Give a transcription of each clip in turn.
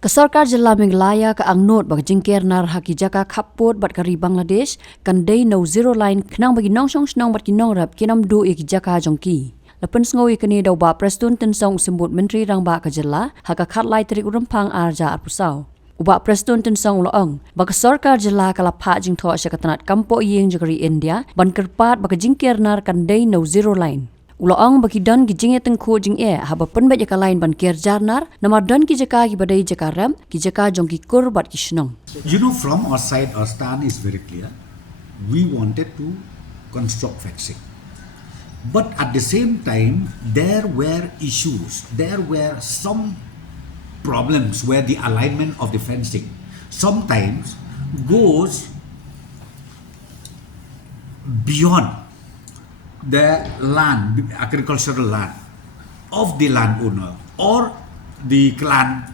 Ka Sorkar Jilla Meghalaya ka ang note bag jingker nar haki jaka Khappud bat kari Bangladesh kan day no zero line knang bagi nong song snong bat kinong rap kinam du ik jaka jongki. Lapan sengowi kini daw ba Preston tensong sembut menteri rang ba ka jilla haka khatlai terik urampang arja arpusau. Uba Preston tensong loong bag Sorkar Jilla kala pa jing tho syakatanat kampo yeng jagari India ban kerpat bag jingker nar kan day no zero line. Uloong bagi don ki jing eteng ko jing haba pen ba jaka lain ban ker jarnar namar don ki jaka ki badai jaka ram ki jaka jong ki kurbat ki shnong. You know, from our side, our stand is very clear. We wanted to construct fencing. But at the same time, there were issues. There were some problems where the alignment of the fencing sometimes goes beyond the land, agricultural land of the landowner or the clan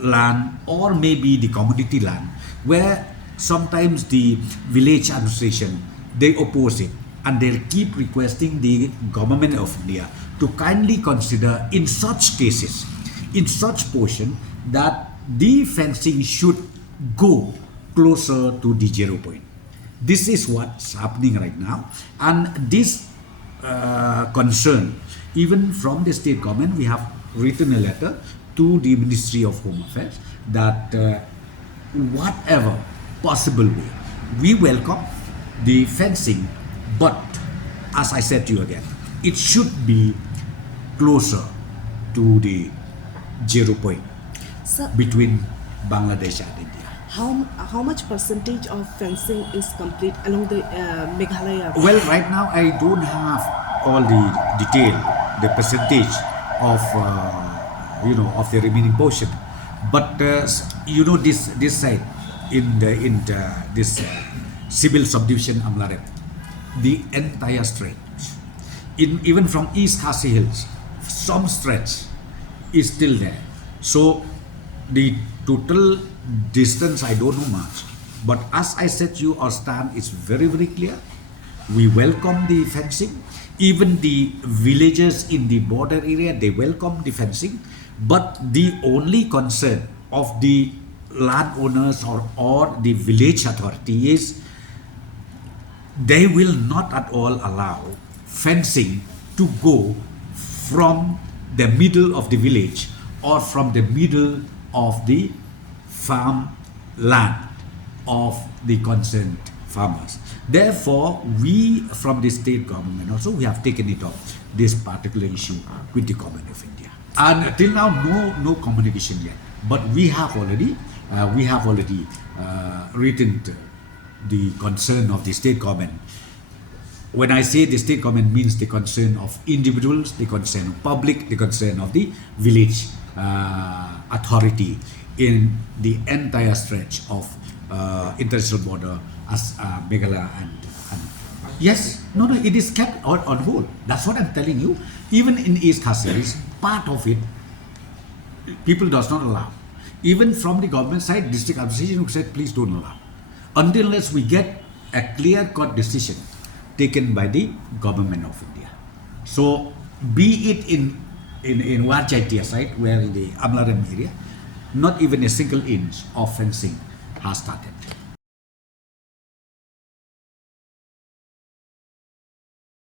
land or maybe the community land, where sometimes the village administration, they oppose it and they'll keep requesting the government of India to kindly consider in such cases, in such portion, that the fencing should go closer to the 0 point. This is what's happening right now, and this concern, even from the state government, we have written a letter to the Ministry of Home Affairs that whatever possible way, we welcome the fencing, but as I said to you again, it should be closer to the 0 point between Bangladesh and India. How much percentage of fencing is complete along the Meghalaya? Well, right now I don't have all the detail, the percentage of of the remaining portion, but this side in this civil subdivision Amlarem, the entire stretch, even from East Khasi Hills, some stretch is still there. So the total distance I don't know much, but as I said to you, our stand is very, very clear. We welcome the fencing. Even the villagers in the border area, they welcome the fencing, but the only concern of the landowners or the village authority is they will not at all allow fencing to go from the middle of the village or from the middle of the farm land of the concerned farmers. Therefore, we from the state government also, we have taken it up, this particular issue with the government of India. And till now, no communication yet. But we have already written the concern of the state government. When I say the state government, means the concern of individuals, the concern of public, the concern of the village authority in the entire stretch of international border as Meghalaya and yes, no, it is kept on hold. That's what I'm telling you. Even in East Khasi, part of it, people does not allow. Even from the government side, district administration said, please don't allow. Unless we get a clear-cut decision taken by the government of India. So, be it in Atiar side, where in the Amlarem area, not even a single inch of fencing has started.